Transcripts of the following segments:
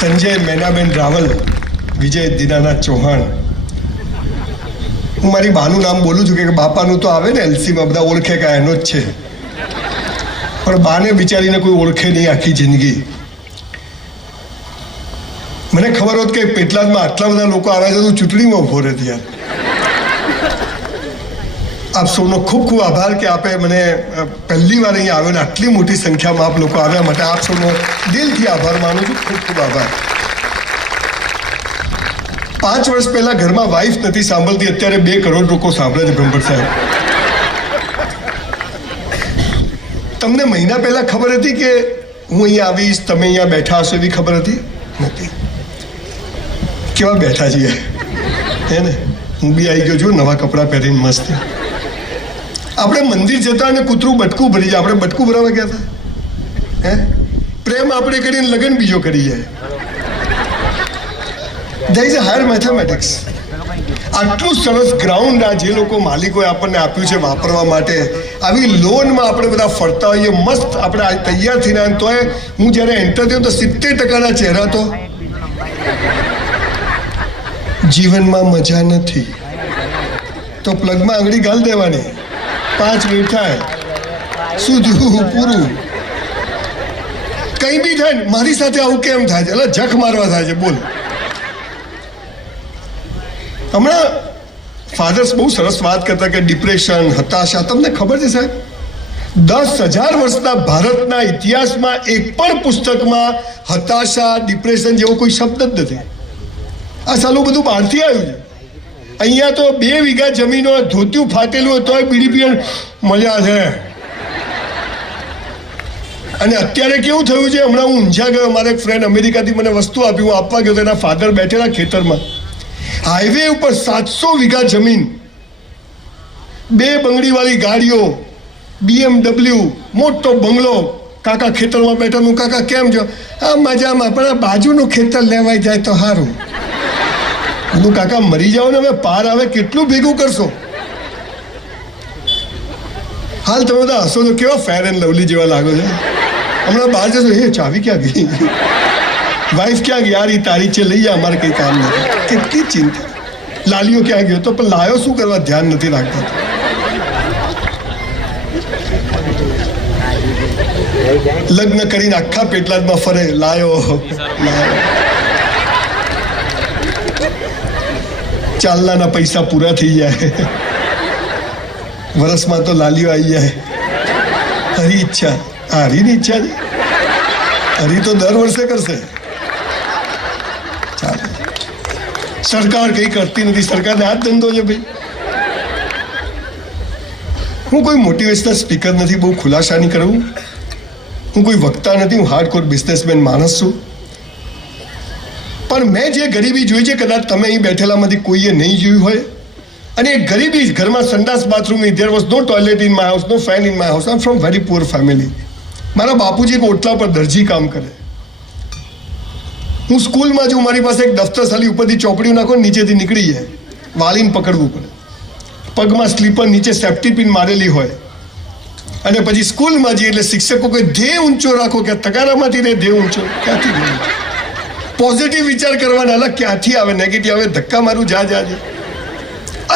સંજય મેનાબેન રાવલ, વિજય દીનાનાથ ચૌહાણ. હું મારી બાનું નામ બોલું છું કે બાપાનું તો આવે ને એલસીમાં બધા ઓળખે કે એનો જ છે, પણ બાને બિચારીને કોઈ ઓળખે નહીં આખી જિંદગી. મને ખબર હોત કે પેટલાદમાં આટલા બધા લોકો આવ્યા છે તો ચૂંટણીમાં ઉભો રહેતી યાર. આપ સૌનો ખૂબ ખૂબ આભાર કે આપે મને પહેલી વાર અહીંયા આવ્યો ને આટલી મોટી સંખ્યામાં આપ લોકો આવ્યા માટે આપ સૌનો દિલથી આભાર માનું છું. ખૂબ ખૂબ આભાર. 5 વર્ષ પહેલા ઘરમાં વાઈફ નથી સાંભળતી, અત્યારે 2 કરોડ લોકો સાંભળે છે. બ્રહ્મભટ્ટ સાહેબ, તમને મહિના પહેલા ખબર હતી કે હું અહીંયા આવીશ, તમે અહીંયા બેઠા હશો એવી ખબર હતી? નથી. કેવા બેઠા છીએ હે ને? હું બી આવી ગયો છું નવા કપડાં પહેરીને મસ્ત. આપણે મંદિર જતા અને કૂતરું બટકું ભરી જાય, આપણે બટકું ભરાવા ગયા હતા હે? પ્રેમ આપણે કરીને લગ્ન બીજો કરી જાય. there is a higher mathematics. આટલું સરસ ગ્રાઉન્ડ આ જે લોકો માલિકોએ આપણને આપ્યું છે વાપરવા માટે, આવી લોનમાં આપણે બધા ફરતા હોઈએ મસ્ત. આપણે આ તૈયાર થઈને તોય હું જ્યારે એન્ટર થયો તો 70% ચહેરા તો જીવનમાં મજા નથી તો પ્લગમાં આંગળી ગાલ દેવાની, 5 મિનિટ થાય શું જોવું પૂરું. કંઈ બી થાય ને મારી સાથે આવું કેમ થાય છે? એટલે જખ મારવા થાય છે. બોલ. હમણાં ફાધર્સ બહુ સરસ વાત કરતા કે ડિપ્રેશન, હતાશા. તમને ખબર છે સાહેબ, 10,000 વર્ષના ભારતના ઇતિહાસમાં એક પણ પુસ્તકમાં હતાશા, ડિપ્રેશન જેવો કોઈ શબ્દ જ નથી. આ સાલું બધું બહારથી આવ્યું છે. અહીંયા તો 2 વીઘા જમીનો ધોતિયું ફાટેલું હોય તોય બીડી પીએ મજા છે. અને અત્યારે કેવું થયું છે, હમણાં હું ઊંઝા ગયો, મારા એક ફ્રેન્ડ અમેરિકાથી મને વસ્તુ આપી, હું આપવા ગયો તો એના ફાધર બેઠેલા ખેતરમાં. હાઈવે ઉપર 700 વીઘા જમીન, 2 બંગડીવાળી ગાડીઓ, BMW, મોટો બંગલો. કાકા ખેતરમાં બેઠા. હું કાકા કેમ છો? આ મજામાં, પણ આ બાજુનું ખેતર લેવાઈ જાય તો સારું. હું કાકા મરી જાઓ ને હવે પાર આવે કેટલું ભેગું કરશો? હાલ તમે બધા હસો તો કેવા ફેર એન્ડ લવલી જેવા લાગો છો. હમણાં બહાર જશો, એ ચાવી ક્યાં ગઈ? વાઈફ ક્યાં ગઈ? યાર એ તારી છે, લઈ જા, અમારે કંઈ કામ નથી. કેટલી ચિંતા. લાલીઓ ક્યાં ગયો તો? પણ લાયો શું કરવા? ધ્યાન નથી રાખતા. લગ્ન કરીને આખા પેટલાદમાં ફરે, લાયો. ચાલનાના પૈસા પૂરા થઈ જાય, વરસમાં તો લાલીઓ આવી જાય. હરી ઈચ્છા, હરીની ઈચ્છા છે. હરી તો દર વર્ષે કરશે. ચાલે. સરકાર કઈ કરતી નથી. સરકારને આ જ ધંધો છે ભાઈ. હું કોઈ મોટિવેશનલ સ્પીકર નથી, બહુ ખુલાસા નહીં કરું. હું કોઈ વક્તા નથી, હું હાર્ડકોર બિઝનેસમેન માણસ છું. પણ મેં જે ગરીબી જોઈ છે, કદાચ તમે અહીં બેઠેલામાંથી કોઈએ નહીં જોયું હોય. અને એ ગરીબી, ઘરમાં સંડાસ bathroom, there was no toilet in my house, no fan in my house. I'm from very poor family. મારા બાપુજી એક ઓટલા પર દરજી કામ કરે. હું સ્કૂલમાં છું, મારી પાસે એક દફતર સાલી ઉપરથી ચોપડીઓ નાખો, નીચેથી નીકળી જાય, વાળીને પકડવું પડે. પગમાં સ્લીપર, નીચે સેફ્ટી પિન મારેલી હોય. અને પછી સ્કૂલમાં જઈએ એટલે શિક્ષકો કે ધ્યેય ઊંચો રાખો, કે તગારામાંથી ને ધ્યેય ઊંચો ક્યાંથી ધ્યેય? પોઝિટિવ વિચાર કરવાના, અલગ ક્યાંથી આવે? નેગેટિવ આવે, ધક્કા મારું જા.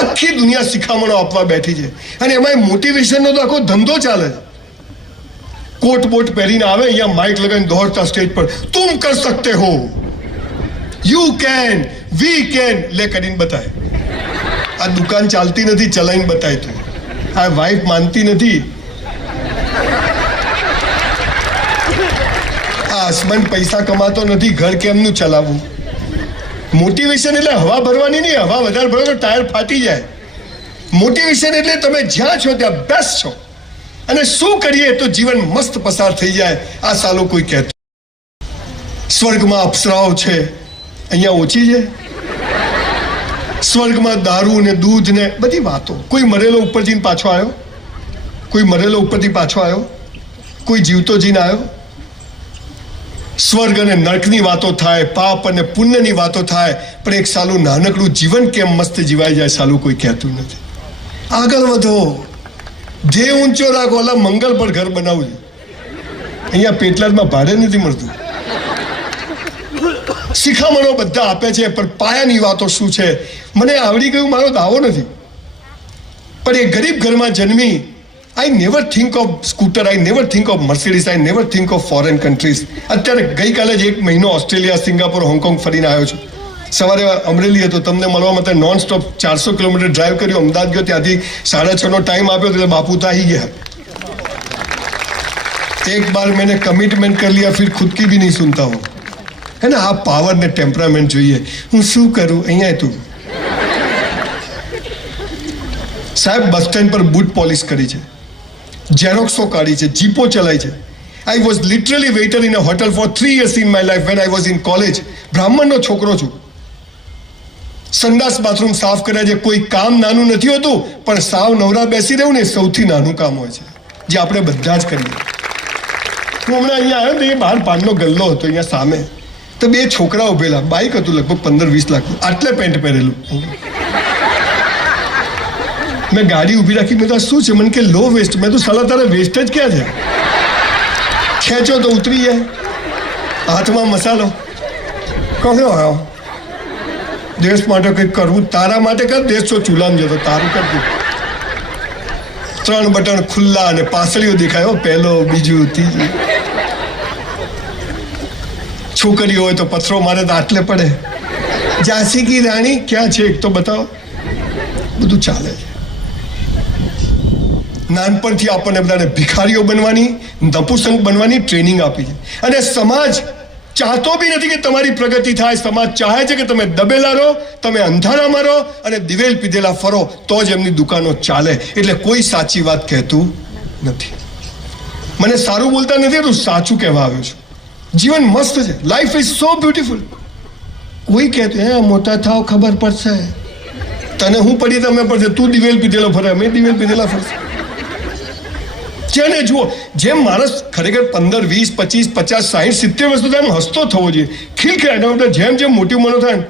આખી દુનિયા શિખામણો આપવા બેઠી છે. અને એમાં મોટિવેશનનો તો આખો ધંધો ચાલે છે. કોટ બોટ પહેરીને આવે, અહીંયા માઇક લગાવીને દોડતા સ્ટેજ પર, તુમ કર સકતે હો, યુ કેન, વી કેન, લે કરીને બતાય. આ દુકાન ચાલતી નથી, ચલાવીને બતાય. તું આ વાઈફ માનતી નથી. આ હસબન્ડ પૈસા કમાતો નથી, ઘર કેમનું ચલાવવું? મોટિવેશન એટલે હવા ભરવાની નહીં. હવા વધારે ભરો તો ટાયર ફાટી જાય. મોટિવેશન એટલે તમે જ્યાં છો ત્યાં બેસ્ટ છો, અને શું કરીએ તો જીવન મસ્ત પસાર થઈ જાય. આ સાલો કોઈ કહેતું સ્વર્ગમાં અપ્સરાઓ છે, અહીંયા ઓછી છે. સ્વર્ગમાં દારૂ ને દૂધ ને બધી વાતો. કોઈ મરેલો ઉપર જઈને પાછો આવ્યો? કોઈ મરેલો ઉપરથી પાછો આવ્યો? કોઈ જીવતો જઈને આવ્યો? સ્વર્ગ અને નરકની વાતો થાય, પાપ અને પુણ્યની વાતો થાય, પણ એક સાલું નાનકડું જીવન કેમ મસ્ત જીવાઈ જાય સાલું કોઈ કહેતું નથી. આગળ વધો, ધ્યેય ઊંચો રાખો. અલા મંગલ પર ઘર બનાવવું છે. અહીંયા પેટલાદમાં ભાડે નથી મળતું. શિખામણો બધા આપે છે, પણ પાયાની વાતો શું છે મને આવડી ગયું મારો દાવો નથી. પણ એ ગરીબ ઘરમાં જન્મી, I never think of scooter, I never think of Mercedes, I never think of foreign countries. અત્યારે ગઈકાલે જ 1 મહિનો ઓસ્ટ્રેલિયા, સિંગાપોર, હોંગકોંગ ફરીને આવ્યો છું. સવારે અમરેલી હતો, તમને મળવા માટે નોન સ્ટોપ 400 કિલોમીટર ડ્રાઈવ કર્યું. અમદાવાદ ગયો, ત્યાંથી 6:30 ટાઈમ આપ્યો, એટલે બાપુ તો આવી ગયા. एक बार मैंने कमिटमेंट कर लिया, फिर खुद की भी नहीं सुनता हूँ, है ना. આ પાવર ને ટેમ્પરામેન્ટ જોઈએ. હું શું કરું અહીંયા તું સાહેબ? બસ સ્ટેન્ડ પર બૂટ પોલિશ કરી છે, ઝેરોક્સો કાઢી છે, જીપો ચલાવી છે. I was literally waiter in a hotel for 3 years in my life when I was in college. બ્રાહ્મણનો છોકરો છું. સંડાસ બાથરૂમ સાફ કર્યા છે. કોઈ કામ નાનું નથી હોતું, પણ સાવ નવરા બેસી રહેવું ને સૌથી નાનું કામ હોય છે, જે આપણે બધા જ કરીએ. હું હમણાં અહીંયા આવ્યો ને, એ બહાર પાનનો ગલ્લો હતો અહીંયા સામે, તો 2 છોકરા ઉભેલા. બાઇક હતું લગભગ 15-20 લાખ, આટલે પેન્ટ પહેરેલું. મેં ગાડી ઊભી રાખી, મેં તો શું છે? મને કે લો વેસ્ટ. મેં તો સાલા તારા વેસ્ટ જ ક્યાં છે? ખેંચો તો ઉતરી જાય. હાથમાં મસાલો. કહો દેશ માટે કંઈક કરવું, તારા માટે કર. દેશ તો ચૂલામ જતો, તારું કરતું. 3 બટન ખુલ્લા અને પાસળીઓ દેખાય, પહેલો, બીજું, ત્રીજું. છોકરીઓ હોય તો પથરો મારે તો આટલે પડે. ઝાંસી કી રાણી ક્યાં છે એક તો બતાવો. બધું ચાલે છે. નાનપણથી આપણને બધાને ભિખારીઓ બનવાની, નપુસંક બનવાની ટ્રેનિંગ આપી છે. અને સમાજ ચાહતો બી નથી કે તમારી પ્રગતિ થાય. સમાજ ચાહે છે કે તમે દબેલા રહો, તમે અંધારામાં રહો અને દિવેલ પીધેલા ફરો, તો જ એમની દુકાનો ચાલે. એટલે કોઈ સાચી વાત કહેતું નથી. મને સારું બોલતા નથી, તું સાચું કહેવા આવ્યો છું. જીવન મસ્ત છે, લાઈફ ઇઝ સો બ્યુટીફુલ. કોઈ કહેતું હે મોટા થાવ ખબર પડશે. તને હું પડી તમે પડશે. તું દિવેલ પીધેલો ફરે, અમે દિવેલ પીધેલા ફરશે. જેને જુઓ, જેમ માણસ ખરેખર 15, 20, 25, 50, 60, 70 વર્ષ સુધી એમ હસતો થવો જોઈએ, ખીલખીલાટ. જેમ જેમ મોટી ઉંમર થાય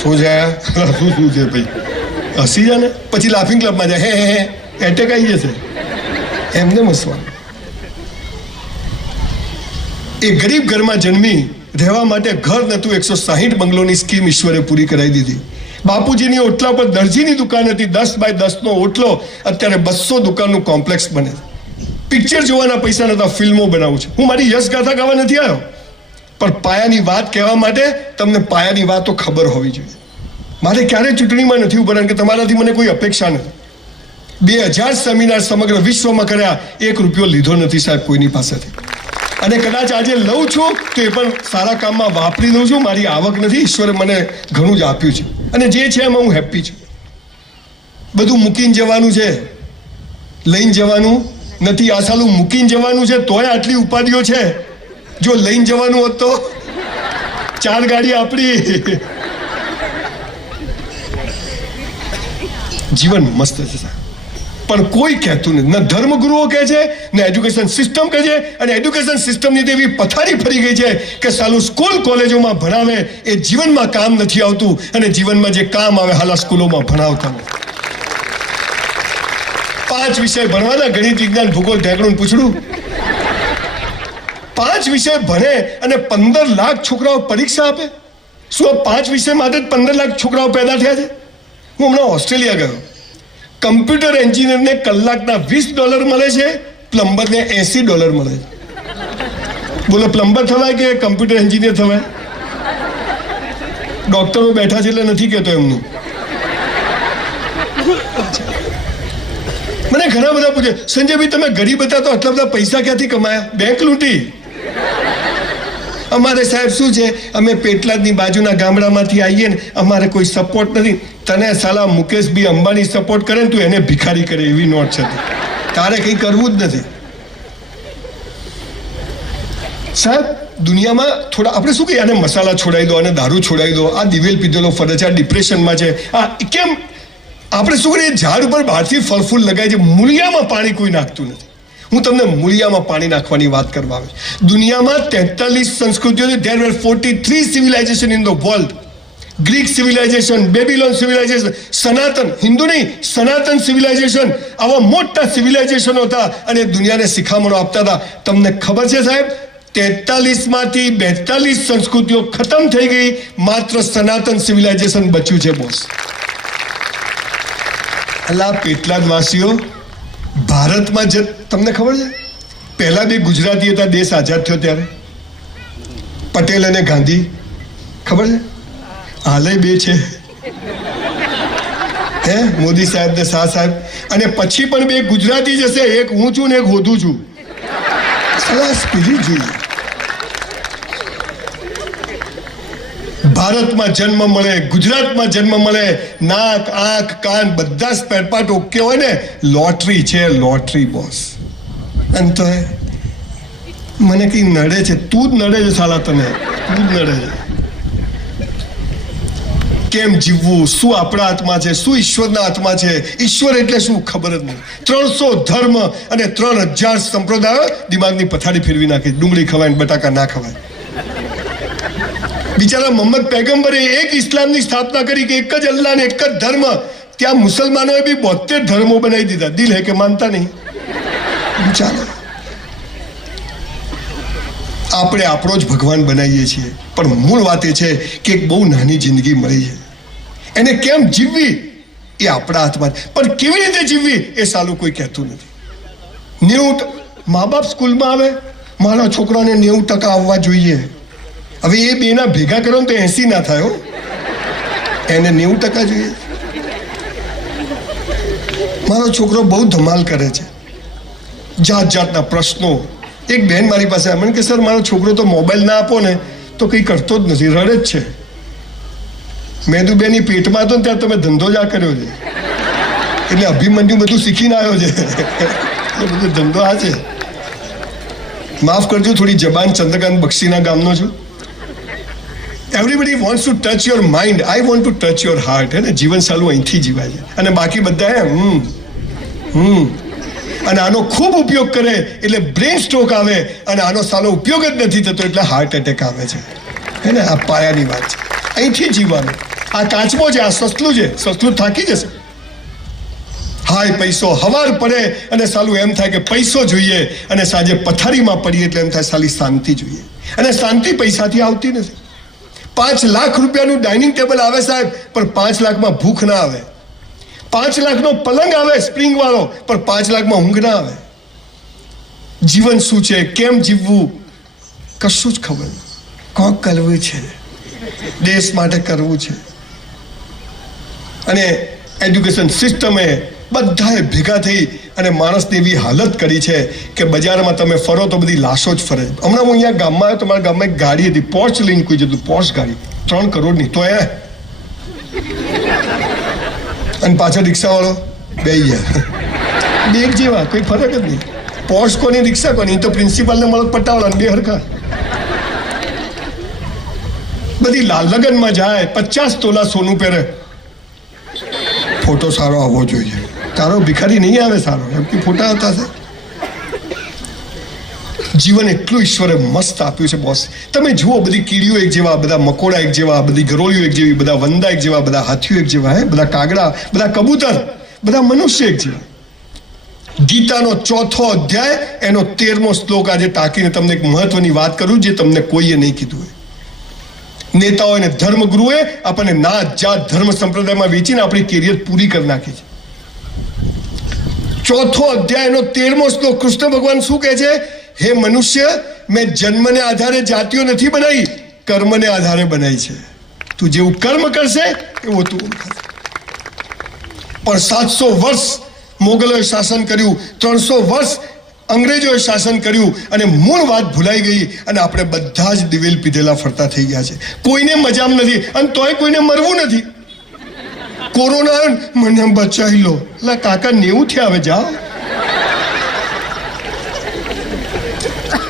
શું છે શું છે ભાઈ, હસી જાય ને પછી લાફિંગ ક્લબમાં જાય, હે એટેક આવી જશે. એમને હસવાનું. એ ગરીબ ઘરમાં જન્મી, રહેવા માટે ઘર નતું, 160 બંગલોની સ્કીમ ઈશ્વરે પૂરી કરાવી દીધી. બાપુજીની ઓટલા પર દરજીની દુકાન હતી, 10 બાય 10નો ઓટલો, અત્યારે 200 દુકાનનું કોમ્પ્લેક્સ બને. પિક્ચર જોવાના પૈસા નતા, ફિલ્મો બનાવું છું. હું મારી યશ ગાથા ગાવા નથી આવ્યો, પણ પાયાની વાત કહેવા માટે તમને પાયાની વાતો ખબર હોવી જોઈએ. મારે ક્યારેય ચૂંટણીમાં નથી ઉભા, કે તમારાથી મને કોઈ અપેક્ષા નથી. 2000 સેમિનાર સમગ્ર વિશ્વમાં કર્યા, 1 રૂપિયો લીધો નથી સાહેબ કોઈની પાસેથી. અને કદાચ આજે લઉં છું તો એ પણ સારા કામમાં વાપરી દઉં છું. મારી આવક નથી, ઈશ્વરે મને ઘણું જ આપ્યું છે, અને જે છે એમાં હું હેપી છું. બધું મૂકીને જવાનું છે, લઈને જવાનું નથી. આ સાલું મૂકીને જવાનું છે તોય આટલી ઉપાધિઓ છે. જો લઈને જવાનું હોત તો 4 ગાડી આપણી. જીવન મસ્ત છે સાહેબ, પણ કોઈ કહેતું નથી. ન ધર્મગુરુઓ કહે છે, ને એજ્યુકેશન સિસ્ટમ કહે છે. અને એજ્યુકેશન સિસ્ટમની તો એવી પથારી ફરી ગઈ છે કે સાલું સ્કૂલ કોલેજોમાં ભણાવે એ જીવનમાં કામ નથી આવતું, અને જીવનમાં જે કામ આવે હાલ સ્કૂલોમાં ભણાવતા નથી. 5 વિષય ભણવાના, ગણિત, વિજ્ઞાન, ભૂગોળ, ઢેકણું પૂછડું. 5 વિષય ભણે અને 15 લાખ છોકરાઓ પરીક્ષા આપે. શું આ 5 વિષય માટે 15 લાખ છોકરાઓ પેદા થયા છે? હું હમણાં ઓસ્ટ્રેલિયા ગયો. કમ્પ્યુટર એન્જિનિયરને કલાકના $20 મળે છે, પ્લમ્બરને $80 મળે છે. બોલો, પ્લમ્બર થવાય કે કમ્પ્યુટર એન્જિનિયર થવાય? ડોક્ટરો બેઠા છે એટલે નથી કહેતો એમનું. મને ઘણા બધા પૂછે, સંજયભાઈ તમે ગરીબ હતા તો આટલા બધા પૈસા ક્યાંથી કમાયા? બેંક લૂંટી. અમારે સાહેબ શું છે, અમે પેટલાદની બાજુના ગામડામાંથી આવીએ ને, અમારે કોઈ સપોર્ટ નથી. તને સાલા મુકેશભાઈ અંબાણી સપોર્ટ કરે ને તું એને ભિખારી કરે એવી નોટ છે. તારે કંઈ કરવું જ નથી સાહેબ. દુનિયામાં થોડા આપણે શું કહીએ, આને મસાલા છોડાવી દો, અને દારૂ છોડાવી દો, આ દિવેલ પીધેલો ફરે છે, આ ડિપ્રેશનમાં છે, આ કેમ? આપણે શું કરીએ, ઝાડ ઉપર બહારથી ફળ ફૂલ લગાય છે, મૂળિયામાં પાણી કોઈ નાખતું નથી. હું તમને મૂળિયામાં પાણી નાખવાની વાત કરવા આવે. દુનિયામાં 43 સંસ્કૃતિઓ, there were 43 civilization in the world. Greek civilisation, બેબીલોન civilisation, સનાતન, હિન્દુ નહીં, સનાતન સિવિલાઇઝેશન, આવા મોટા સિવિલાઇઝેશનો હતા અને દુનિયાને શિખામણો આપતા હતા. તમને ખબર છે સાહેબ, 43માંથી 42 સંસ્કૃતિઓ ખતમ થઈ ગઈ, માત્ર સનાતન સિવિલાઇઝેશન બચ્યું છે બોસ. અલા પેટલાદવાસીઓ, ભારતમાં તમને ખબર છે પહેલા બે ગુજરાતી હતા દેશ આઝાદ થયો ત્યારે, પટેલ અને ગાંધી, ખબર છે? હાલે બે છે, હે મોદી સાહેબ ને શાહ સાહેબ. અને પછી પણ બે ગુજરાતી જશે, એક હું છું ને એક હોધું છું. જોઈએ ભારતમાં જન્મ મળે, ગુજરાતમાં જન્મ મળે, નાક આંખ કાન બધા સ્પેર પાર્ટ ઓકે હોય ને, લોટરી છે, લોટરી બોસ. અને તો મને કઈ નડે છે, તું જ નડે છે સાલા, તને તું જ નડે છે. કેમ જીવવું, શું આપણા હાથમાં છે, શું ઈશ્વરના હાથમાં છે? ઈશ્વર એટલે શું ખબર જ નહીં. 300 ધર્મ અને 3000 સંપ્રદાયો દિમાગની પથારી ફેરવી નાખી. ડુંગળી ખવાય ને બટાકા ના ખવાય. બિચારા મોહમ્મદ પૈગંબરે એક ઇસ્લામની સ્થાપના કરી કે એક જ અલ્લાહ ને એક જ ધર્મ. ત્યાં મુસલમાનોએ બી 72 ધર્મો બનાવી દીધા. દિલ હે કે માનતા નહીં. ચાલો, આપણે આપણો જ ભગવાન બનાવીએ છીએ, પણ મૂળ વાત એ છે કે એક બહુ નાની જિંદગી મળી છે, એને કેમ જીવવી એ આપણા હાથમાં. પણ કેવી રીતે જીવવી એ સાલું કોઈ કહેતું નથી. 90 મા બાપ સ્કૂલમાં આવે, મારા છોકરાને 90% આવવા જોઈએ. હવે એ બેના ભેગા કરો ને તો 80 ના થાય. એને 90% જોઈએ. મારો છોકરો બહુ ધમાલ કરે છે, જાત જાતના પ્રશ્નો. એક બહેન મારી પાસે મને કે સર મારો છોકરો તો મોબાઈલ ના આપો ને તો કંઈ કરતો જ નથી, રડે જ છે. મેં તો બેની પેટમાં હતો ને ત્યાં તમે ધંધો જ આ કર્યો છે, એટલે અભિમન્યુ બધું શીખીને આવ્યો છે. બધો ધંધો આ છે. માફ કરજો, થોડી જબાન ચંદ્રકાંત બક્ષીના ગામનો છું. Everybody wants to touch your mind, I want to touch your heart. હે ને, જીવન સાલું અહીંથી જીવાય છે. અને બાકી બધા અને આનો ખૂબ ઉપયોગ કરે એટલે બ્રેન સ્ટ્રોક આવે, અને આનો સાલો ઉપયોગ જ નથી થતો એટલે હાર્ટ એટેક આવે છે. હે ને, આ પાયાની વાત છે. અહીંથી જીવવાનું. આ કાચબો છે, આ સસલું છે, સસલું થાકી જશે. હાય પૈસો, હવાર પડે અને સાલું એમ થાય કે પૈસો જોઈએ, અને સાંજે પથારીમાં પડીએ એટલે એમ થાય સાલી શાંતિ જોઈએ. અને શાંતિ પૈસાથી આવતી નથી. 5 લાખ રૂપિયાનું ડાઇનિંગ ટેબલ આવે સાહેબ, પણ 5 લાખમાં ભૂખ ના આવે. 5 લાખનો પલંગ આવે સ્પ્રિંગ વાળો, પણ 5 લાખમાં ઊંઘ ના આવે. જીવન શું છે, કેમ જીવવું, કશું જ ખબર નહીં. કોક કરવું છે, દેશ માટે કરવું છે. અને એજ્યુકેશન સિસ્ટમે બધાએ ભેગા થઈ અને માણસની એવી હાલત કરી છે કે બજારમાં તમે ફરો તો બધી લાશો જ ફરે. હમણાં હું અહીંયા ગામમાં આવ્યો તો મારા ગામમાં એક ગાડી હતી, પોર્ચ લઈને કોઈ જતું, પોર્ચ ગાડી 3 કરોડની. તો અને પાછળ રિક્ષાવાળો બે એક જેવા, કોઈ ફરક જ નહીં. પોર્ચ કોની, રિક્ષા કોની? તો પ્રિન્સિપાલને મળો પટાવાળા, બે હરખા. બધી લગ્નમાં જાય, 50 તોલા સોનું પહેરે. ફોટો સારો આવવો જોઈએ. તારો ભિખારી નહીં આવે સારો, એમ કે ફોટા આવતા છે. જીવન એટલું ઈશ્વરે મસ્ત આપ્યું છે બોસ. તમે જુઓ, બધી કીડીઓ એક જેવા, બધા મકોડા એક જેવા, બધી ગરોળીઓ એક જેવી, બધા વંદા એક જેવા, બધા હાથીઓ એક જેવા, બધા કાગડા, બધા કબૂતર, બધા મનુષ્ય એક જેવા. ગીતાનો 4થો અધ્યાય એનો 13મો શ્લોક આજે ટાંકીને તમને એક મહત્વની વાત કરું જે તમને કોઈએ નહીં કીધું હોય. નેતાઓ અને ધર્મગુરુએ આપણને નાત જાત ધર્મ સંપ્રદાયમાં વેચીને આપણી કેરિયર પૂરી કરી નાખી છે. 4થો અધ્યાય એનો 13મો શ્લોક કૃષ્ણ ભગવાન શું કહે છે? હે મનુષ્ય, મેં જન્મને આધારે જાતિઓ નથી બનાવી, કર્મને આધારે બનાવી છે. તું જેવું કર્મ કરશે એવું તું ઓળખાશે. પણ 700 વર્ષ મોગલોએ શાસન કર્યું, 300 વર્ષ અંગ્રેજોએ શાસન કર્યું, અને મૂળ વાત ભૂલાઈ ગઈ, અને આપણે બધા જ દિવેલ પીધેલા ફરતા થઈ ગયા છે. કોઈને મજામ નથી, અને તોય કોઈને મરવું નથી. કોરોના મને બચાવી લો, એટલે કાકા 90 થયા, હવે જાઓ.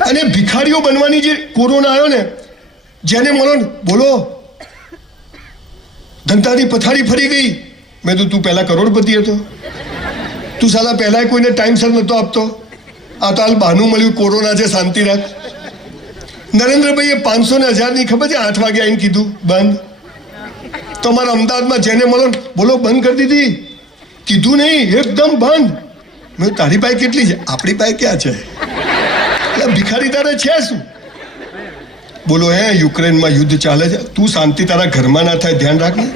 અને ભિખારીઓ બનવાની જે કોરોના આવ્યો ને, જેને મળો ને બોલો ધંધાની પથારી ફરી ગઈ. મેં તો તું પહેલા કરોડપતિ હતો, તું સાલા પહેલા કોઈને ટાઈમસર નતો આપતો. આ તો હાલ બહાનું મળ્યું, કોરોના છે, શાંતિ રાખ. નરેન્દ્રભાઈએ 500 ને 1000 ની ખબર છે 8 વાગે આવીને કીધું બંધ. તો અમારા અમદાવાદમાં જેને મળો બોલો બંધ કરી દીધી, કીધું નહીં, એકદમ બંધ. મેં તારી પાસે કેટલી છે? આપણી પાસે ક્યાં છે? ભિખારી તારે છે શું? બોલો યુક્રેનમાં યુદ્ધ ચાલે છે, તું શાંતિ તારા ઘરમાં ના થાય ધ્યાન રાખ ને.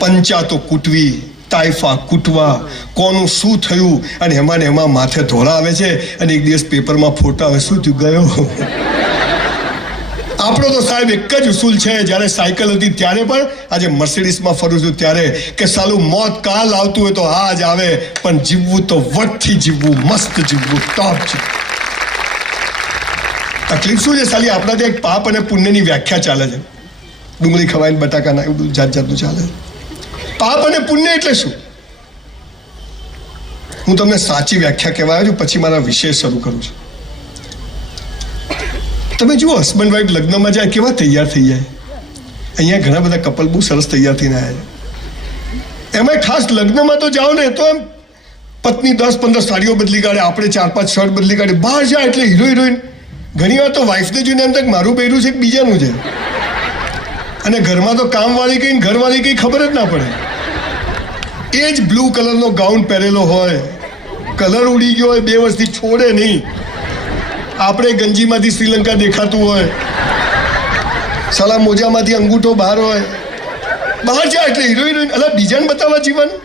પંચાતો કૂટવી, તાઇફા કૂટવા, કોનું શું થયું, અને એમાં ને એમાં માથે ધોળા આવે છે, અને એક દિવસ પેપરમાં ફોટા આવે, શું થયું ગયો. આપણો તો સાહેબ એક જ ઉસૂલ છે, જ્યારે સાયકલ હતી ત્યારે પણ, આજે મર્સિડીઝમાં ફરું છું ત્યારે, કે સાલું મોત કાલ આવતું હોય તો આજ આવે, પણ જીવવું તો વટથી જીવવું, મસ્ત જીવવું, ટોપ છે. તકલીફ શું છે સાલી, આપણા ત્યાં એક પાપ અને પુણ્યની વ્યાખ્યા ચાલે છે. ડુંગળી ખવાય, બટાકા ના, એવું જાત જાતનું ચાલે. પાપ અને પુણ્ય એટલે શું? હું તમને સાચી વ્યાખ્યા કહેવા આવ્યો છું, પછી મારા વિષય શરૂ કરું છું. તમે જુઓ, હસબન્ડ વાઈફ લગ્નમાં જાય કેવા તૈયાર થઈ જાય. અહીંયા ઘણા બધા કપલ બહુ સરસ તૈયાર થઈને આવ્યા છે. એમાં ખાસ લગ્નમાં તો જાઓ ને તો એમ પત્ની 10-15 સાડીઓ બદલી કાઢે, આપણે 4-5 શર્ટ બદલી કાઢે, બહાર જાય એટલે હીરો હિરોઈન. ઘણી વાર તો વાઈફને જોઈને એમ થાય મારું પહેર્યું છે કે બીજાનું છે. અને ઘરમાં તો કામવાળી કઈ ઘરવાળી કઈ ખબર જ ના પડે. એ જ બ્લુ કલરનો ગાઉન પહેરેલો હોય, કલર ઉડી ગયો હોય, 2 વર્ષથી છોડે નહીં. આપણે ગંજીમાંથી શ્રીલંકા દેખાતું હોય, સાલા મોજામાંથી અંગૂઠો બહાર હોય, બહાર જાય એટલે હીરો હિરોઈન. અલા બીજાને બતાવવા જીવવાનું.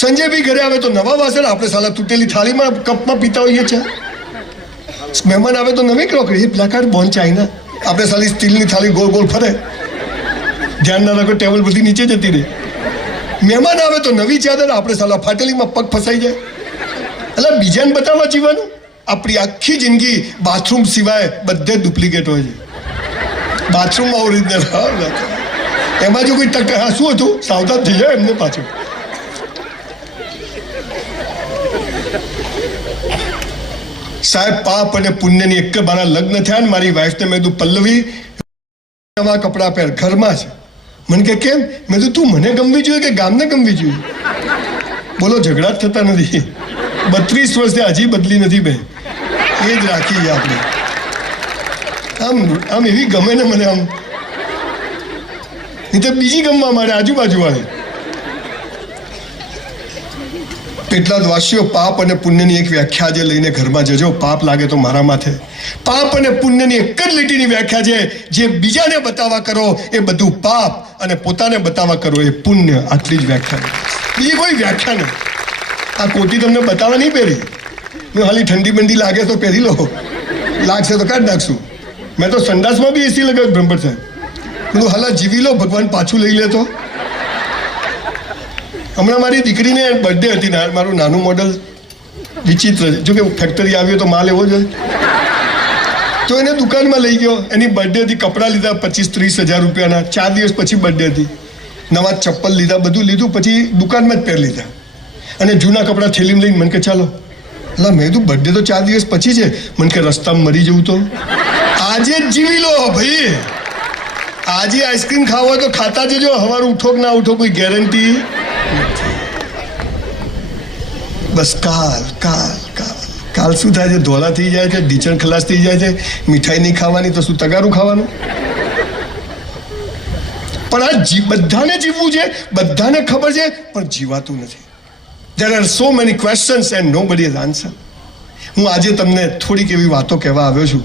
સંજય બી ઘરે આવે તો નવા વાસણ, આપણે સાલા તૂટેલી થાળીમાં કપમાં પીતા હોઈએ છે. મહેમાન આવે તો નવી crockery, black art bone china, આપણે સાલી સ્ટીલની થાળી ગોળ ગોળ ફરે, ધ્યાન ના રાખો ટેબલ બધી નીચે જતી રહે. મહેમાન આવે તો નવી ચાદર, આપણે સાલા ફાટેલીમાં પગ ફસાઈ જાય. એટલે બીજાને બતાવવા જીવવાનું. આપણી આખી જિંદગી બાથરૂમ સિવાય બધે ડુપ્લિકેટ હોય છે. બાથરૂમમાં ઓરિજિનલ, એમાં જો કોઈ ટક્કર, હા શું હતું, સાવધાન થઈ જાય એમને પાછું. સાહેબ પાપ અને પુણ્યની એક મારા લગ્ન થયા ને, મારી વાઈફને મેં કીધું પલ્લવી નવા કપડાં પહેર, ઘરમાં છે. મને કે કેમ? મેં કીધું તું મને ગમવી જોઈએ કે ગામને ગમવી જોઈએ? બોલો ઝઘડા જ થતા નથી. 32 વર્ષથી હજી બદલી નથી બેન, એ જ રાખી આપણે. આમ એવી ગમે ને મને, આમ નહીં તો બીજી ગમવા માંડે આજુબાજુ વાળી. એટલા જ વાસીઓ, પાપ અને પુણ્યની એક વ્યાખ્યા આજે લઈને ઘરમાં જજો. પાપ લાગે તો મારા માથે. પાપ અને પુણ્યની એક જ લીટીની વ્યાખ્યા છે, જે બીજાને બતાવવા કરો એ બધું પાપ, અને પોતાને બતાવવા કરો એ પુણ્ય. આટલી જ વ્યાખ્યા, બીજી કોઈ વ્યાખ્યા નહીં. આ કોટી તમને બતાવવા નહીં પહેરી, મેં હાલી ઠંડી બંડી લાગે તો પહેરી લો, લાગશે તો કાઢ નાખશું. મેં તો સંડાસમાં બી એસી લગાવ્યું બ્રહ્મભટ્ટ સાહેબ. બધું હાલા જીવી લો, ભગવાન પાછું લઈ લે તો. હમણાં મારી દીકરીને બર્થડે હતી ને, મારું નાનું મોડલ વિચિત્ર છે, જોકે ફેક્ટરી આવ્યો તો માલ એવો જ હોય. તો એને દુકાનમાં લઈ ગયો, એની બર્થડે હતી, કપડાં લીધા 25-30 હજાર રૂપિયાના. 4 દિવસ પછી બર્થડે હતી, નવા ચપ્પલ લીધા, બધું લીધું, પછી દુકાનમાં જ પહેર લીધા. અને જૂના કપડાં થેલીમાં લઈને મને કે ચાલો. એટલે મેં કીધું બર્થડે તો 4 દિવસ પછી છે. મને કે રસ્તામાં મરી જવું તો આજે જ જીવી લો ભાઈ. આજે આઈસ્ક્રીમ ખાવો હોય તો ખાતા જજો, સવારે ઉઠો કે ના ઉઠો કોઈ ગેરંટી. બસ કાલ કાલ કાલ કાલ શું થાય છે? ધોલા થઈ જાય છે, ઢીચણ ખલાસ થઈ જાય છે. મીઠાઈ નહીં ખાવાની તો શું તગારું ખાવાનું? પણ આ બધાને જીવવું છે, બધાને ખબર છે, પણ જીવાતું નથી. There are so many questions and nobody has answer. હું આજે તમને થોડીક એવી વાતો કહેવા આવ્યો છું.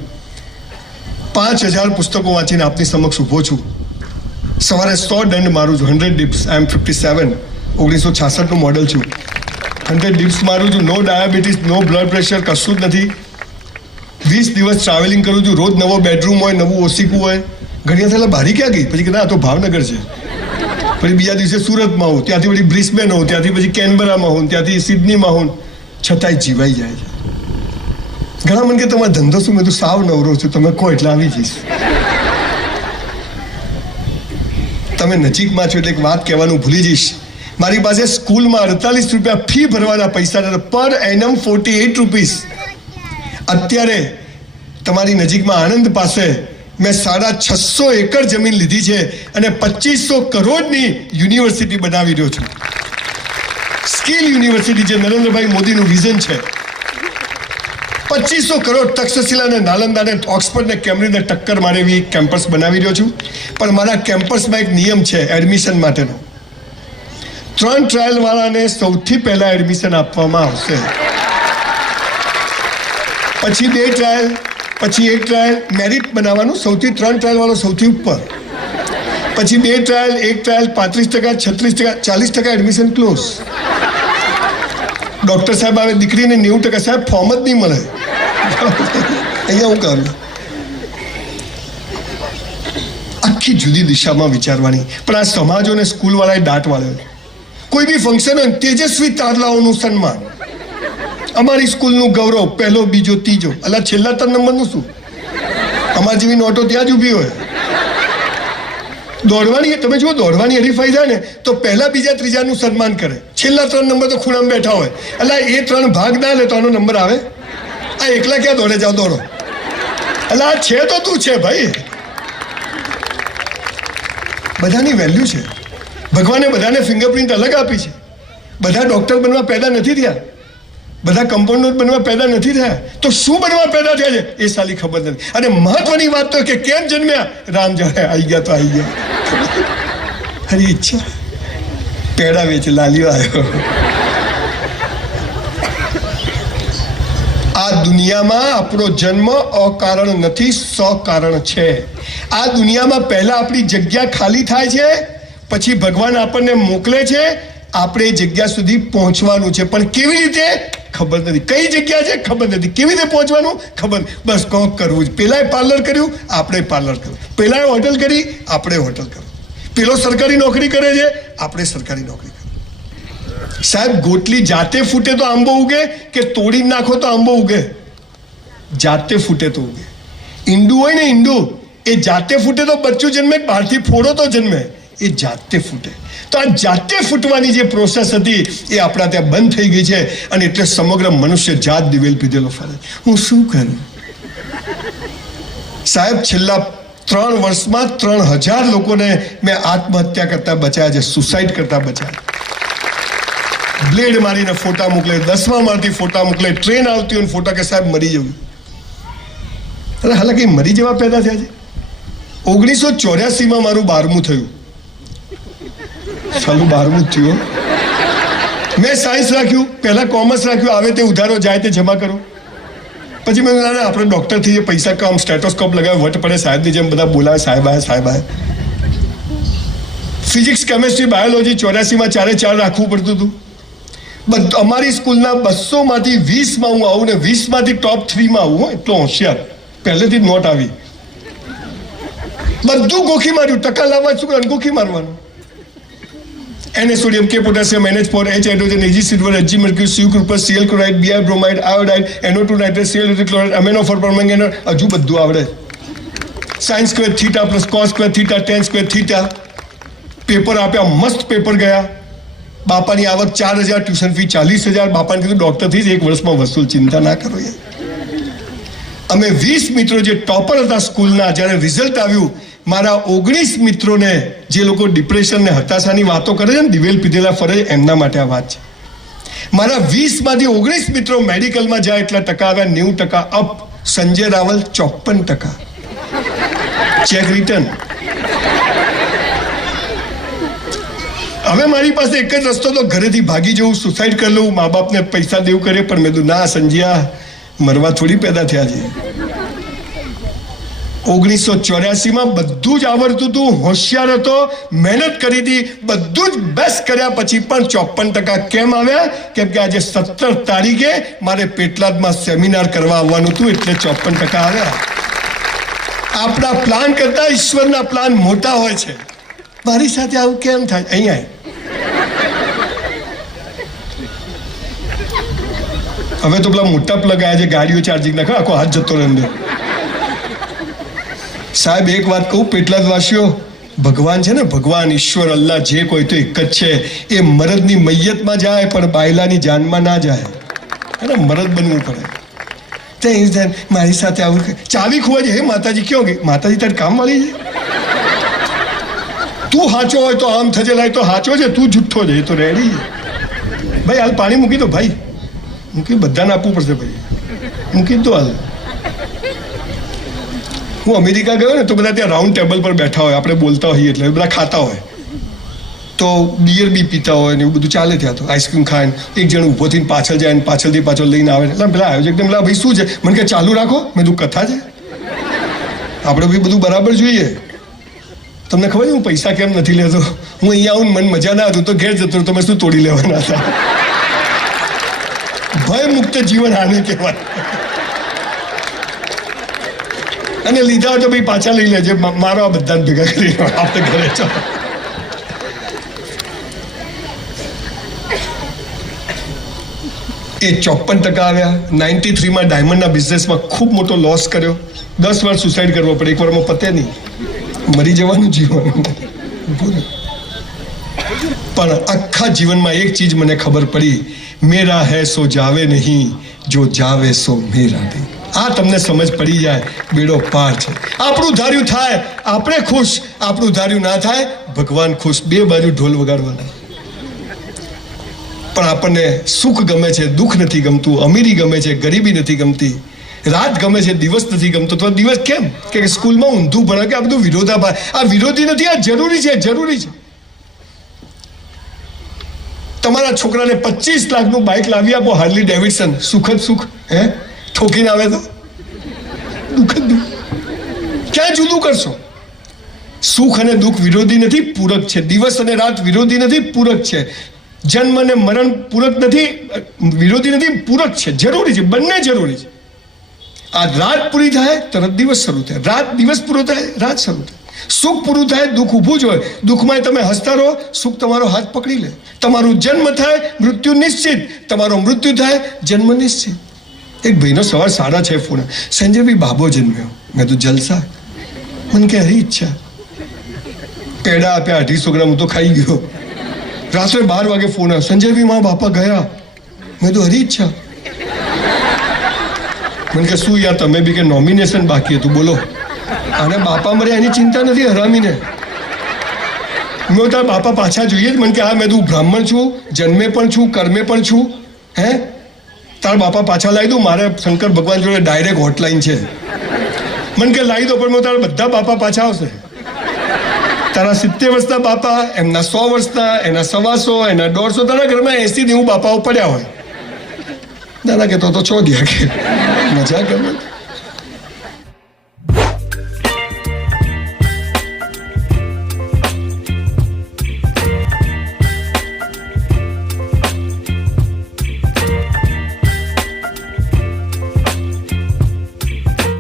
5000 પુસ્તકો વાંચીને આપની સમક્ષ ઊભો છું. સવારે 100 દંડ મારું છું, 100 dips. I am 57, 1966નું મોડલ છું. 100 dips મારું છું. નો ડાયાબિટીસ, નો બ્લડ પ્રેશર, કશું જ નથી. 20 દિવસ ટ્રાવેલિંગ કરું છું. રોજ નવો બેડરૂમ હોય, નવું ઓસીકું હોય. ઘણી વાર બારી ક્યાં ગઈ? પછી કે ના તો ભાવનગર છે. પછી બીજા દિવસે સુરતમાં હોઉં, ત્યાંથી પછી બ્રિસ્બેન હોઉં, ત્યાંથી પછી કેનબરામાં હોઉં, ત્યાંથી સિડનીમાં હોઉં, છતાંય જીવાઈ જાય છે. ઘણા મને કે તમારો ધંધો શું? મેં તો સાવ નવરો છું, તમે કહો એટલે આવી જઈશ. તમે નજીકમાં છો એટલે એક વાત કહેવાનું ભૂલી જઈશ. મારી પાસે સ્કૂલમાં 48 રૂપિયા ફી ભરવાના પૈસા હતા, પર એનમ 48 રૂપીસ. અત્યારે તમારી નજીકમાં આણંદ પાસે મેં 650 એકર જમીન લીધી છે અને 2500 કરોડની યુનિવર્સિટી બનાવી રહ્યો છું. સ્કિલ યુનિવર્સિટી, જે નરેન્દ્રભાઈ મોદીનું વિઝન છે. 2500 કરોડ તક્ષશિલા ને નાલંદા ને ઓક્સફર્ડ ને કેમ્બ્રિજ ને ટક્કર મારે એવી કેમ્પસ બનાવી રહ્યો છું. પણ મારા કેમ્પસમાં એક નિયમ છે એડમિશન માટેનો. 3 ટ્રાયલ વાળાને સૌથી પહેલા એડમિશન આપવામાં આવશે. પછી 2 ટ્રાયલ, પછી 1 ટ્રાયલ. મેરિટ બનાવવાનું, સૌથી 3 ટ્રાયલ વાળો સૌથી ઉપર. પછી 2 trial, 1 trial, 35%, 36%, 40% admission close. Doctor સાહેબ આવે, દીકરીને 90%. સાહેબ ફોર્મ જ નહીં મળે. અહીંયા હું કરું આખી જુદી દિશામાં વિચારવાની. પણ આ સમાજોને સ્કૂલવાળાએ દાટ વાળ્યો. કોઈ બી ફંક્શન હોય, તેજસ્વી તારલાઓનું સન્માન, અમારી સ્કૂલનું ગૌરવ, પહેલો, બીજો, ત્રીજો. અલા છેલ્લા 3 નંબરનું શું? અમારી જેવી નોટો ત્યાં જ ઊભી હોય. દોડવાની, તમે જુઓ, દોડવાની હરીફાઈ થાય ને તો પહેલા, બીજા, ત્રીજાનું સન્માન કરે. છેલ્લા 3 નંબર તો ખૂણામાં બેઠા હોય. અલા એ 3 ભાગ ના લે તો આનો નંબર આવે? આ એકલા ક્યાં દોડે? જાઓ દોડો. અલા છે તો તું છે ભાઈ. બધાની વેલ્યુ છે. ભગવાને બધાને ફિંગરપ્રિન્ટ અલગ આપી છે. બધા ડોક્ટર બનવા પેદા નથી થયા, બધા કમ્પાઉન્ડર બનવા પેદા નથી થયા. તો શું બનવા પેદા થયા છે એ સાલી ખબર નથી. અને મહત્વની વાત તો કે કેમ જન્મ્યા? રામ જાણે, આવી ગયા તો આવી ગયા. હરી ઈચ્છા પેડા વેચે લાલીઓ આવ્યો. આ દુનિયામાં આપણો જન્મ અકારણ નથી, સકારણ છે. આ દુનિયામાં પહેલા આપણી જગ્યા ખાલી થાય છે, પછી ભગવાન આપણને મોકલે છે. આપણે એ જગ્યા સુધી પહોંચવાનું છે, પણ કેવી રીતે ખબર નથી. કઈ જગ્યા છે ખબર નથી, કેવી રીતે પહોંચવાનું ખબર. બસ કોક કરવું જ. પેલાએ પાર્લર કર્યું, આપણે પાર્લર કર્યું. પેલાએ હોટલ કરી, આપણે હોટલ કર્યું. પેલો સરકારી નોકરી કરે છે, આપણે સરકારી નોકરી કરી. સાહેબ ગોટલી જાતે ફૂટે તો આંબો ઉગે, કે તોડી નાખો તો આંબો ઉગે? જાતે ફૂટે તો ઉગે. ઈંડું હોય ને, ઈંડું એ જાતે ફૂટે તો બચ્ચું જન્મે, બહારથી ફોડો તો જન્મે. એ જાતે ફૂટે. તો આ જાતે ફૂટવાની જે પ્રોસેસ હતી એ આપણા ત્યાં બંધ થઈ ગઈ છે. અને એટલે સમગ્ર મનુષ્ય જાત દિવેલ પીધેલો ફરે. હું શું કરું સાહેબ? છેલ્લા 3 વર્ષમાં 3000 લોકોને મેં આત્મહત્યા કરતા બચાયા છે, સુસાઇડ કરતા બચાયા. બ્લેડ મારીને ફોટા મોકલે, 10મા માળથી ફોટા મોકલે, ટ્રેન આવતી હોય ફોટા કે સાહેબ મરી જવું. અરે હાલાકી મરી જવા પેદા થયા છે. 1984માં મારું 12મું થયું. સાલું 12મું જ થયું. મેં સાયન્સ રાખ્યું, પહેલા કોમર્સ રાખ્યું. આવે તે ઉધારો, જાય તે જમા કરો. પછી મેં આપણે ડોક્ટર થઈએ, પૈસા કામ, સ્ટેટોસ્કોપ લગાવે, વટ પડે, સાહેબની જેમ બધા બોલાવે, સાહેબ આય, સાહેબ આય. ફિઝિક્સ, કેમેસ્ટ્રી, બાયોલોજી 84માં 4 રાખવું પડતું હતું. અમારી સ્કૂલના 200માંથી 20માં હું આવું ને 20માંથી ટોપ 3માં આવું. એટલો હોશિયાર, પહેલેથી જ નોટ આવી. બધું ગોખી માર્યું. ટકા લાવવા શું કરે? ગોખી મારવાનું. Na sodium, K potassium, NH4, H hydrogen, Ag silver, Hg mercury, Cu copper, Cl chloride, Br bromide, iodide, NO2 nitrate, Cl chloride, amino for permanganate. હજુ બધું આવડે. sin square theta plus cos square theta, tan square theta. Paper આપ્યા, મસ્ત paper ગયા. બાપાની આવક 4000, tuition fee 40000. બાપાને કીધું ડોક્ટર થઈ 1 વર્ષમાં વસૂલ, ચિંતા ના કરો યાર. અમે 20 મિત્રો જે ટોપર હતા સ્કૂલના, જ્યારે રિઝલ્ટ આવ્યું, મારા 19 મિત્રોને, જે લોકો ડિપ્રેશન ને હતાશાની વાતો કરે છે ને, દિવેલ પીધેલા ફરે, એમના માટે આ વાત છે. મારા 20માંથી 19 મિત્રો મેડિકલમાં જાય. એટલા ટકા આવ્યા, 90% up. Sanjay Raval 54%. Check return. હવે મારી પાસે એક જ રસ્તો તો ઘરેથી ભાગી જવું, સુસાઇડ કરી લઉં, મા બાપને પૈસા દેવું કરે. પણ મેં કીધું ના સંજ્યા, મરવા થોડી પેદા થયા છે. 1984માં બધું જ આવડતું હતું, હોશિયાર હતો, મહેનત કરી હતી, બધું જ બેસ્ટ કર્યા પછી પણ 54% કેમ આવ્યા? કેમ કે આજે 17 તારીખે મારે પેટલાદમાં સેમિનાર કરવા આવવાનું હતું, એટલે 54% આવ્યા. આપણા પ્લાન કરતા ઈશ્વરના પ્લાન મોટા હોય છે. મારી સાથે આવું કેમ થાય? અહીંયા હવે તો પેલા મોટા પ્લગ આવ્યા છે, ગાડીઓ ચાર્જિંગ નાખે, આખો હાથ જતો રહે અંદર. સાહેબ એક વાત કહું, પેટલાદવાસીઓ, ભગવાન છે ને, ભગવાન, ઈશ્વર, અલ્લાહ, જે કોઈ તો એક જ છે. એ મરદની મૈયતમાં જાય પણ બાયલાની જાનમાં ના જાય. હે ને, મરદ બનવું પડે. મારી સાથે આવું ચાવી ખોવા છે. હે માતાજી ક્યાં ગઈ? માતાજી તારે કામ વાળી છે. તું હાચો હોય તો આમ થજે, લાય તો હાચો છે, તું જુઠ્ઠો છે, એ તો રેડી છે. ભાઈ હાલ પાણી મૂકી દો, ભાઈ મૂકી, બધાને આપવું પડશે ભાઈ, મૂકી દો હાલ. હું અમેરિકા ગયો ને તો બધા ત્યાં રાઉન્ડ ટેબલ પર બેઠા હોય, આપણે બોલતા હોઈએ એટલે બધા ખાતા હોય. તો બિયર બી પીતા હોય ને એવું બધું ચાલે ત્યાં તો આઈસ્ક્રીમ ખાય ને એક જણ ઊભો થઈને પાછળ જાય ને પાછળથી પાછળ લઈને આવે એટલે પેલા આયોજક એકદમ પેલા ભાઈ શું છે મને કે ચાલુ રાખો મેં તું કથા છે આપણે ભાઈ બધું બરાબર જોઈએ. તમને ખબર છે હું પૈસા કેમ નથી લેતો? હું અહીંયા આવું મન મજા ના હતું તો ઘેર જતો તમે શું તોડી લેવાના હતા? ભય મુક્ત જીવન આને કહેવાય. અને લીધા હોય તો ભાઈ પાછા લઈ લેજે, મારો આ બધાને ભેગા કરી આપણે ઘરે ચાલો. એ 54% આવ્યા. 93માં ડાયમંડના બિઝનેસમાં ખૂબ મોટો લોસ કર્યો. 10 વાર સુસાઇડ કરવો પડે, એક વારમાં પતે નહીં, મરી જવાનું જીવન. પણ આખા જીવનમાં એક ચીજ મને ખબર પડી, મેરા હૈ સો જાવે નહીં, જો જાવે સો મેરા નહીં. આ તમને સમજ પડી જાય, બેડો પાર છે. આપણું ધાર્યું થાય આપણે ખુશ, આપણું ધાર્યું ના થાય ભગવાન ખુશ. બે બાજુ ઢોલ વગાડવાના. પણ આપણને સુખ ગમે છે, દુઃખ નથી ગમતું, અમીરી ગમે છે, ગરીબી નથી ગમતી, રાત ગમે છે, દિવસ નથી ગમતો. તો દિવસ કેમ કે સ્કૂલમાં ઊંધું ભણે કે આ બધું વિરોધાભાસ. આ વિરોધી નથી, આ જરૂરી છે, જરૂરી છે. તમારા છોકરાને 25 લાખનું બાઇક લાવી આપો, હાર્લી ડેવિડસન, સુખદ સુખ, હે ઠોકીને આવે તો દુઃખ જ દુઃખ. ક્યાં જુદું કરશો? સુખ અને દુઃખ વિરોધી નથી, પૂરક છે. દિવસ અને રાત વિરોધી નથી, પૂરક છે. જન્મ અને મરણ પૂરક નથી, વિરોધી નથી, પૂરક છે, જરૂરી છે, બંને જરૂરી છે. આ રાત પૂરી થાય તરત દિવસ શરૂ થાય, રાત દિવસ પૂરો થાય રાત શરૂ થાય. સુખ પૂરું થાય દુઃખ ઊભું જ હોય. દુઃખમાં તમે હસતા રહો, સુખ તમારો હાથ પકડી લે. તમારું જન્મ થાય મૃત્યુ નિશ્ચિત, તમારો મૃત્યુ થાય જન્મ નિશ્ચિત. એક ભાઈનો સવાર 6:30 ફોન, સંજયભાઈ બાબો જન્મ્યો. મેં તો જલસા. મને કે હરી ઈચ્છા, પેડા આપ્યા 250 ગ્રામ, હું તો ખાઈ ગયો. રાત્રે 12 વાગે ફોન આવ્યો, સંજયભાઈ મારા બાપા ગયા. મેં તો હરી ઈચ્છા. મને કે શું યાર તમે બી કે નોમિનેશન બાકી હતું, બોલો. અને બાપા મર્યા એની ચિંતા નથી હરામીને. મેં તારા બાપા પાછા જોઈએ જ. મને કે હા, મેં તું બ્રાહ્મણ છું, જન્મે પણ છું, કર્મે પણ છું. હે તારા બાપા પાછા લાવી દઉં? મારે શંકર ભગવાન જોડે ડાયરેક્ટ હોટલાઈન છે. મને કે લાવી દો, પણ મેં તારા બધા બાપા પાછા આવશે. તારા 70 વર્ષના બાપા, એમના 100 વર્ષના, એના 125, એના 150, તારા ઘરમાં 80 બાપાઓ પડ્યા હોય. દાદા કહેતો તો 14 કે મજા કરે.